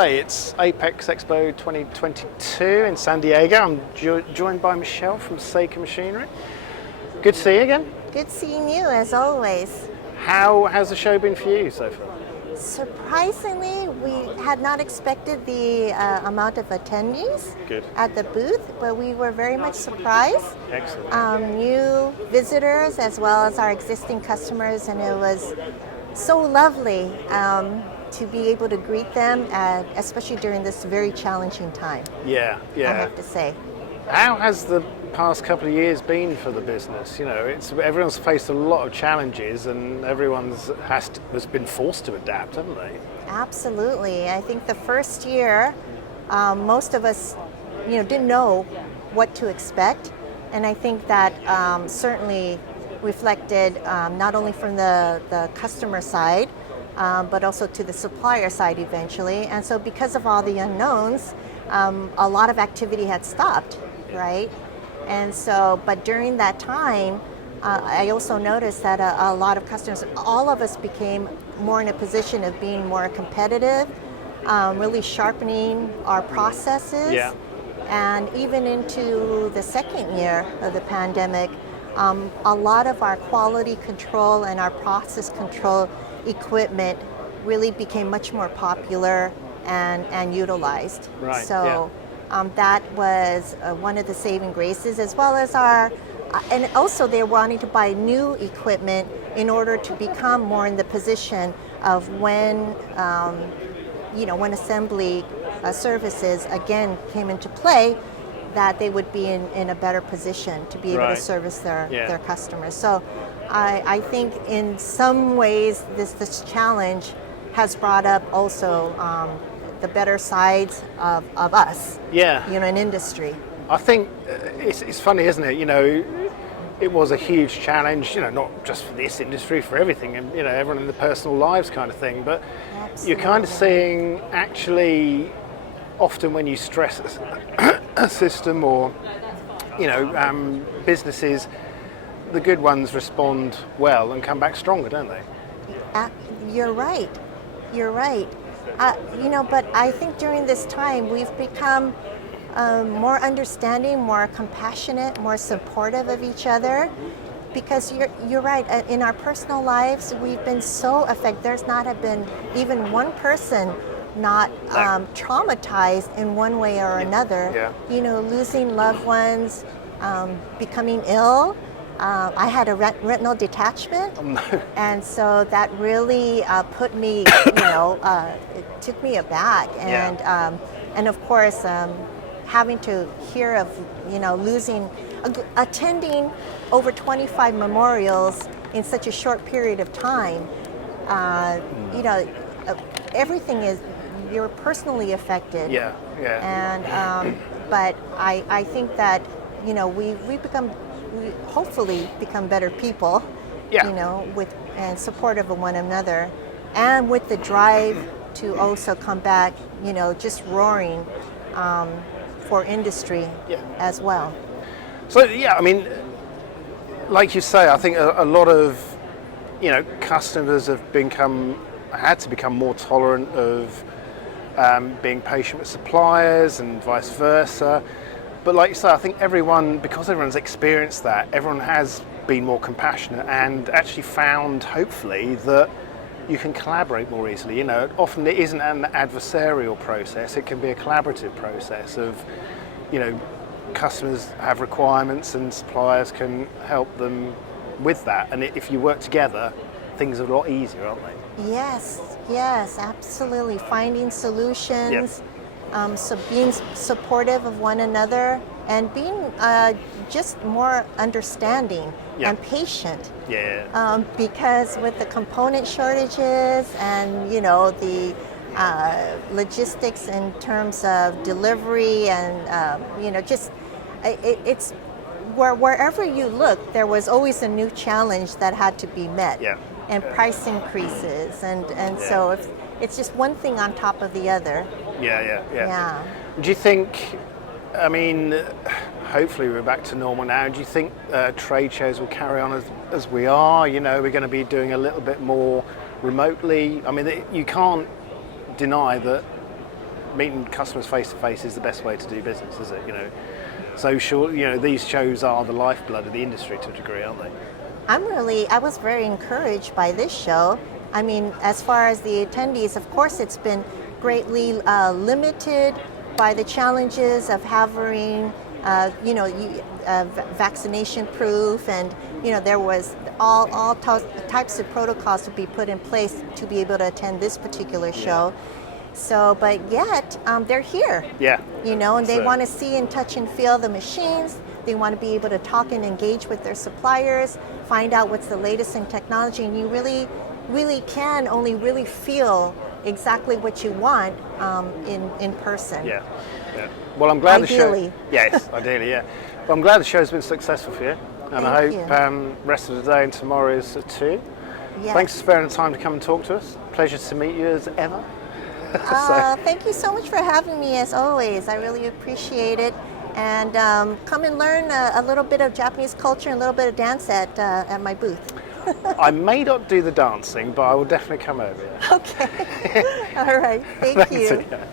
Hi, it's Apex Expo 2022 in San Diego. I'm joined by Michelle from Seika Machinery. Good to see you again. Good seeing you, as always. How's the show been for you so far? Surprisingly, we had not expected the amount of attendees at the booth, but we were very much surprised. Excellent. New visitors as well as our existing customers, and it was so lovely to be able to greet them, especially during this very challenging time. Yeah. I have to say. How has the past couple of years been for the business? You know, everyone's faced a lot of challenges, and everyone's has been forced to adapt, haven't they? Absolutely. I think the first year, most of us, didn't know what to expect, and I think that certainly reflected not only from the customer side, but also to the supplier side eventually. And so, because of all the unknowns, a lot of activity had stopped, right? And so, but during that time, I also noticed that a lot of customers, all of us became more in a position of being more competitive, really sharpening our processes. Yeah. And even into the second year of the pandemic, a lot of our quality control and our process control equipment really became much more popular and utilized. Right. So that was one of the saving graces, as well as and also they're wanting to buy new equipment in order to become more in the position of when assembly services again came into play, that they would be in a better position to be able to service their customers. So I think in some ways this challenge has brought up also the better sides of us, in industry. I think it's funny, isn't it? It was a huge challenge, not just for this industry, for everything, and everyone in the personal lives kind of thing. But Absolutely. You're kind of seeing, actually, often when you stress a system or businesses, the good ones respond well and come back stronger, don't they? You're right. But I think during this time we've become more understanding, more compassionate, more supportive of each other, because you're right. In our personal lives, we've been so affected. There's not have been even one person not traumatized in one way or another. Losing loved ones, becoming ill. I had a retinal detachment, and so that really put me, it took me aback, and of course, having to hear of, attending over 25 memorials in such a short period of time. Everything is, you're personally affected. And but I think that we hopefully become better people, with and supportive of one another, and with the drive to also come back, just roaring for industry as well. So like you say, I think a lot of customers have had to become more tolerant of being patient with suppliers and vice versa. But like you say, I think because everyone's experienced that, everyone has been more compassionate and actually found, hopefully, that you can collaborate more easily. Often it isn't an adversarial process, it can be a collaborative process of, customers have requirements and suppliers can help them with that. And if you work together, things are a lot easier, aren't they? Yes, absolutely. Finding solutions. So being supportive of one another and being just more understanding and patient. Because with the component shortages and the logistics in terms of delivery and it's wherever you look, there was always a new challenge that had to be met. And price increases and so it's just one thing on top of the other. Do you think, hopefully we're back to normal now, do you think trade shows will carry on as we are? We're going to be doing a little bit more remotely. You can't deny that meeting customers face to face is the best way to do business, is it? You know, social. You know, these shows are the lifeblood of the industry to a degree, aren't they? I was very encouraged by this show. I mean, as far as the attendees, of course, it's been greatly limited by the challenges of having, vaccination proof, and there was all types of protocols to be put in place to be able to attend this particular show. So, but yet they're here. Yeah. And they want to see and touch and feel the machines. They want to be able to talk and engage with their suppliers, find out what's the latest in technology, and you really can only really feel exactly what you want in person. Yeah. Well, I'm glad ideally. the show. Yes, ideally, yeah. Well, I'm glad the show's been successful for you, and I hope rest of the day and tomorrow is too. Yes. Thanks for sparing the time to come and talk to us. Pleasure to meet you as ever. Thank you so much for having me, as always. I really appreciate it. And come and learn a little bit of Japanese culture and a little bit of dance at my booth. I may not do the dancing, but I will definitely come over. Yeah. Okay. All right. Thank you. Thanks, yeah.